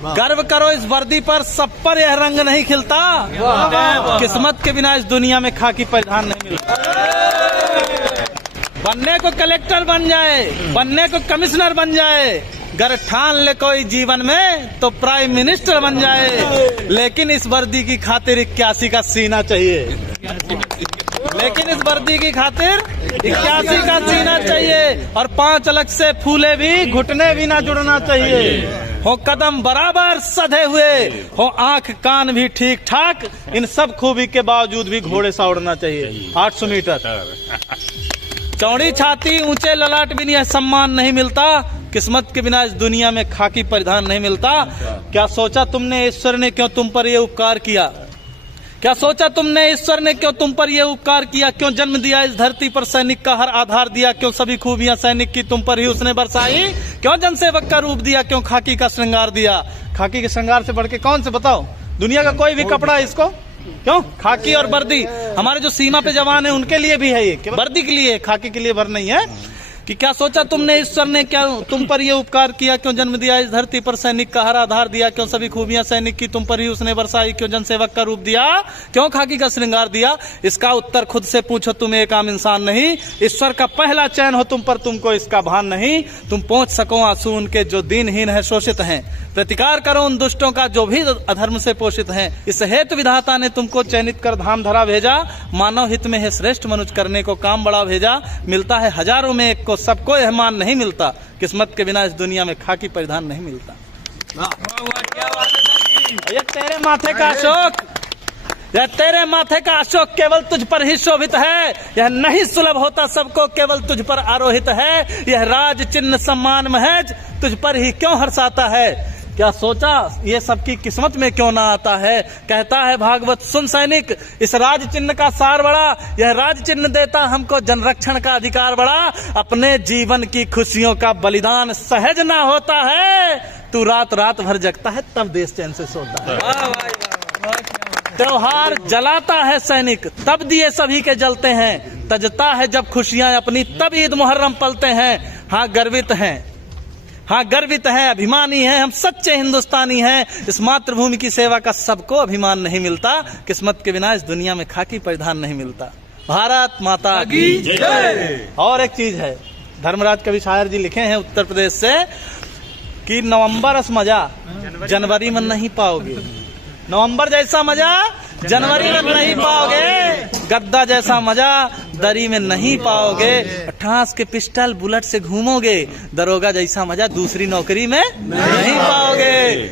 गर्व करो इस वर्दी पर, सब पर यह रंग नहीं खिलता। किस्मत के बिना इस दुनिया में खाकी परिधान नहीं मिलता। बनने को कलेक्टर बन जाए, बनने को कमिश्नर बन जाए, गर ठान ले कोई जीवन में तो प्राइम मिनिस्टर बन जाए। लेकिन इस वर्दी की खातिर 81 का सीना चाहिए। लेकिन इस वर्दी की खातिर 81 का सीना चाहिए। और 5 अलग से फूले भी, घुटने भी ना जुड़ना चाहिए। हो कदम बराबर सधे हुए, हो आंख कान भी ठीक ठाक, इन सब खूबी के बावजूद भी घोड़े सा उड़ना चाहिए। 800 मीटर चौड़ी छाती, ऊंचे ललाट भी यह सम्मान नहीं मिलता। किस्मत के बिना इस दुनिया में खाकी परिधान नहीं मिलता। क्या सोचा तुमने ईश्वर ने क्यों तुम पर यह उपकार किया? क्या सोचा तुमने ईश्वर ने क्यों तुम पर यह उपकार किया? क्यों जन्म दिया इस धरती पर सैनिक का हर आधार दिया? क्यों सभी खूबियां सैनिक की तुम पर ही उसने बरसाई? क्यों जनसेवक का रूप दिया? क्यों खाकी का श्रृंगार दिया? खाकी के श्रृंगार से बढ़ के कौन से बताओ? दुनिया का कोई भी कपड़ा है इसको? क्यों? खाकी और वर्दी हमारे जो सीमा पे जवान है उनके लिए भी है, ये वर्दी के लिए, खाकी के लिए भर नहीं है। कि क्या सोचा तुमने ईश्वर ने क्या तुम पर ये उपकार किया? क्यों जन्म दिया इस धरती पर सैनिक का हर आधार दिया? क्यों सभी खूबियां सैनिक की तुम पर ही उसने बरसाई? क्यों जनसेवक का रूप दिया? क्यों खाकी का श्रृंगार दिया? इसका उत्तर खुद से पूछो, तुम एक आम इंसान नहीं। ईश्वर का पहला चयन हो तुम पर, तुमको इसका भान नहीं। तुम पहुंच सको आंसू उनके जो दीनहीन है, शोषित हैं। प्रतिकार करो उन दुष्टों का जो भी अधर्म से पोषित हैं। इस हेतु विधाता ने तुमको चयनित कर धाम धरा भेजा। मानव हित में है श्रेष्ठ मनुष्य करने को काम बड़ा भेजा। मिलता है हजारों में एक को, सबको यह मान नहीं मिलता। किस्मत के बिना इस दुनिया में खाकी परिधान नहीं मिलता। ये तेरे माथे का अशोक, यह तेरे माथे का अशोक केवल तुझ पर ही शोभित है। यह नहीं सुलभ होता सबको, केवल तुझ पर आरोहित है। यह राज चिन्ह सम्मान महज तुझ पर ही क्यों हर्षाता है? क्या सोचा ये सबकी किस्मत में क्यों ना आता है? कहता है भागवत सुन सैनिक, इस राज चिन्ह का सार बड़ा। यह राज चिन्ह देता हमको जनरक्षण का अधिकार बड़ा। अपने जीवन की खुशियों का बलिदान सहज ना होता है। तू रात रात भर जगता है तब देश चैन से सोता है। त्योहार जलाता है सैनिक तब दिए सभी के जलते हैं। तजता है जब खुशियां अपनी तब ईद मुहर्रम पलते हैं। हाँ गर्वित हैं, हाँ गर्वित है, अभिमानी है, हम सच्चे हिंदुस्तानी हैं। इस मातृभूमि की सेवा का सबको अभिमान नहीं मिलता। किस्मत के बिना इस दुनिया में खाकी परिधान नहीं मिलता। भारत माता की जय। और एक चीज है, धर्मराज कवि शायर जी लिखे हैं उत्तर प्रदेश से कि नवंबर अस मजा जनवरी में नहीं पाओगे। नवंबर जैसा मजा जनवरी में नहीं पाओगे। गद्दा जैसा मजा दरी में नहीं पाओगे। ठास के पिस्टल बुलेट से घूमोगे। दरोगा जैसा मजा दूसरी नौकरी में नहीं पाओगे।